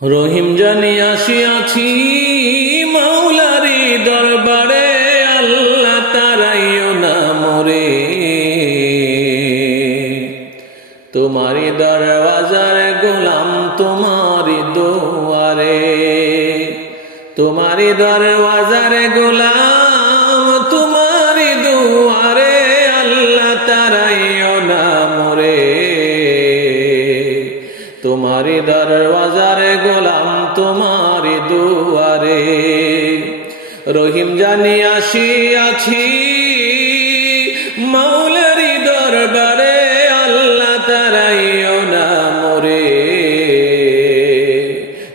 রহিম জানি আসিয়াছি মাওলারি দরবারে, আল্লাহ তারাইও না মোরে। তোমারি দরওয়াজার গোলাম তোমারি দুয়ারে, তোমারি দরওয়াজার গোলাম তোমারি দুয়ারে, আল্লাহ তারাইও না মোরে। তোমারি দরওয়াজার গোলাম তোমারি দুয়ারে। রহিম জানি আসিয়াছি মাওলারি দরবারে, আল্লাহ তারাইও না মোরে।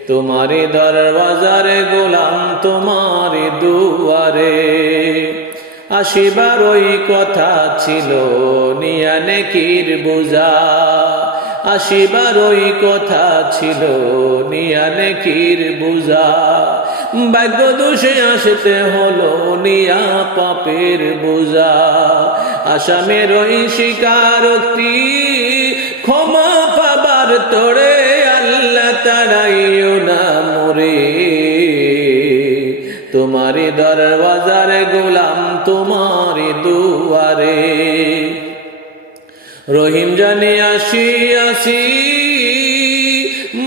তোমারি দরওয়াজার গোলাম তোমারি দুয়ারে। আসিবার ওই কথা ছিল নিয়া নেকির বোঝা, আসিবার ওই কথা ছিল নিয়া নেকির বোঝা। ভাগ্য দোষে আসতে হলো নিয়া পাপের বোঝা। আসামের ওই স্বীকারোক্তি ক্ষমা পাবার তোরে, আল্লাহ তারাইও না মোরে। তোমারি দরওয়াজার গোলাম তোমারি দুয়ারে। রহিম জানি আসিয়াছি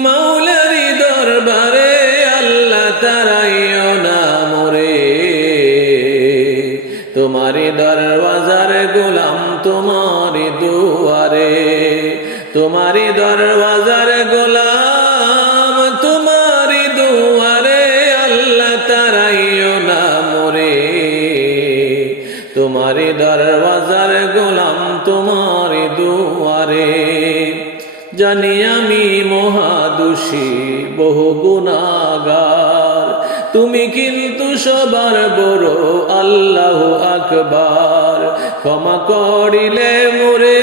মাওলারি দরবারে, আল্লাহ তারাইও না মোরে। তোমারি দরওয়াজার গোলাম তোমারি দুয়ারে, তোমারি দরওয়াজার গোলাম তোমারি দুয়ারে, আল্লাহ তারাইও না মোরে। তোমারি দরওয়াজার গোলাম তোমারি দুয়ারে। জানি আমি মহাদোষী বহু গুনাহগার, তুমি কিন্তু সবার বড় আল্লাহু আকবার। ক্ষমা করিলে মোরে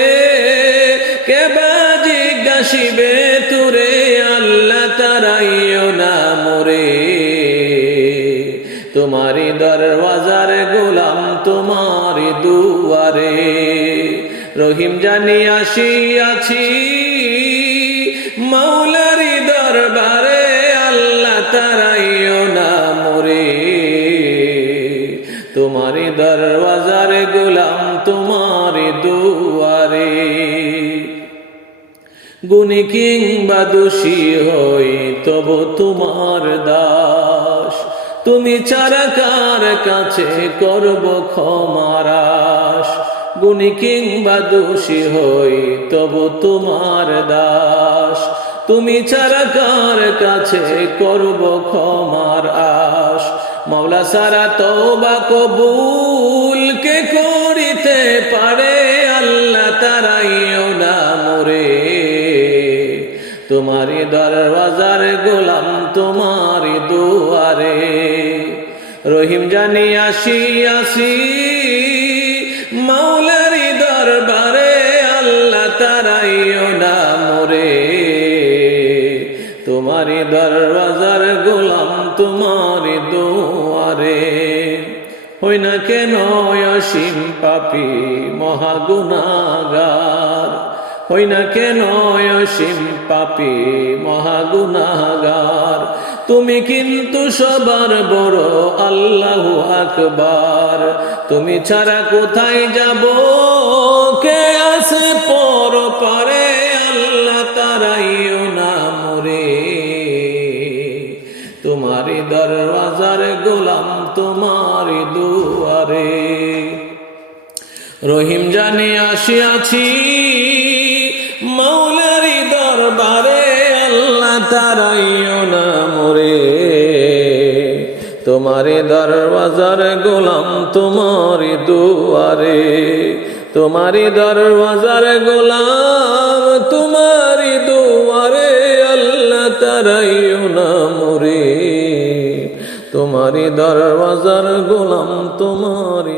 কেবা জিজ্ঞাসিবে তুরে, আল্লাহ তারাইও না মোরে। তোমারি দরওয়াজার গোলাম তোমারি দুয়ারে। রহিম জানি আসিয়াছি মাওলারি দরবারে, আল্লাহ তারাইও না মোরে। তোমারি দরওয়াজার গোলাম তোমারি দুয়ারে। গুণী কিংবা দোষী হই তবু তোমার দাস, তুমি ছাড়া কার কাছে করব ক্ষমার আশ। গুণী কিংবা দোষী হই তবু তোমার দাস, তুমি ছাড়া কার কাছে করব ক্ষমার আশ। মাওলা সারা তওবা কবুল কে করিতে পারে, আল্লাহ তারাইও না মোরে। তোমারি দরওয়াজার গোলাম তোমারি দুয়ারে। রহিম জানি আসিয়াছি মাওলারি দরবারে, আল্লাহ তারাইও না মোরে। তোমারি দরওয়াজার গোলাম তোমারি দুয়ারে। হই না কেন অসীম পাপী মহাগুনাহগার, হই না কেন অসীম পাপী মহাগুনাহগার। তুমি কিন্তু সবার বড় আল্লাহু আকবার। তুমি ছাড়া কোথায় যাব কে আছে পরপারে, আল্লাহ তারাইও না মোরে। তোমারি দরওয়াজার গোলাম তোমারি দুয়ারে। রহিম জানি আসিয়াছি মাওলারি দরবারে, আল্লাহ তারাইও না মোরে। তোমারি দরওয়াজার গোলাম তোমারি দুয়ারে, তোমারি দরওয়াজার গোলাম তোমারি দুয়ারে, আল্লাহ তারাইও না মোরে। তোমারি দরওয়াজার গোলাম তোমারি